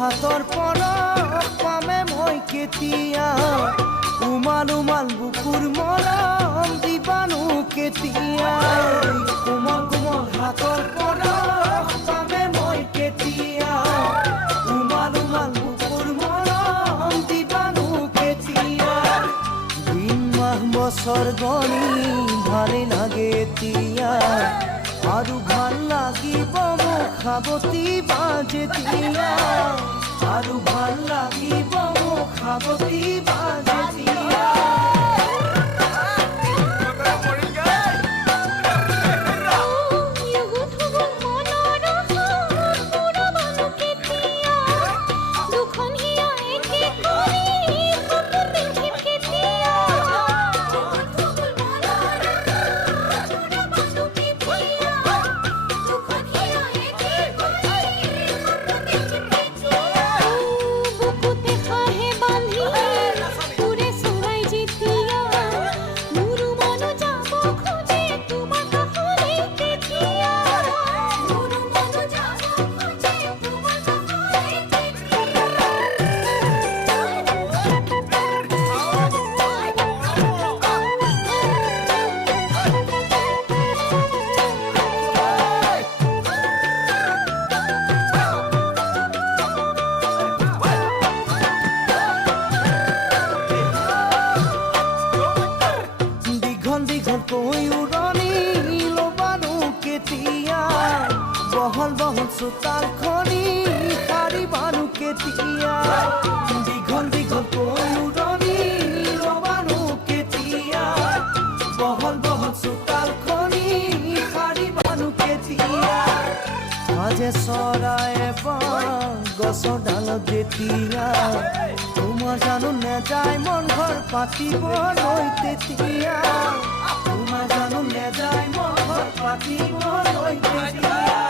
হাতৰ পৰা পামে মই কেতিয়া উমাল উমাল বুকুৰ মৰম দিবানো কেতিয়া কোমল কোমল হাতৰ পৰা পামে মই কেতিয়া উমাল উমাল বুকুৰ মৰম দিবানো কেতিয়া দিন মাহ বছৰ গণি ভালে লাগে এতিয়া আৰু ভাল লাগিব মোক খাবতি বাজেতিয়া আৰু ভাল লাগিব মোক খাবতি বাজেতিয়া বহল বহল চোতাল খনি সাৰিবানো কেতিয়া দীঘল দীঘল উৰণি ল'বানো কেতিয়া বহল বহল চোতাল খনি সাৰিবানো কেতিয়া মাজে চৰাই গছৰ ডালত যেতিয়া তোমাৰ জানো নেযায় মন ঘৰ পাতিবলৈ তেতিয়া তোমাৰ জানো নেযায় মন ঘৰ পাতিবলৈ তেতিয়া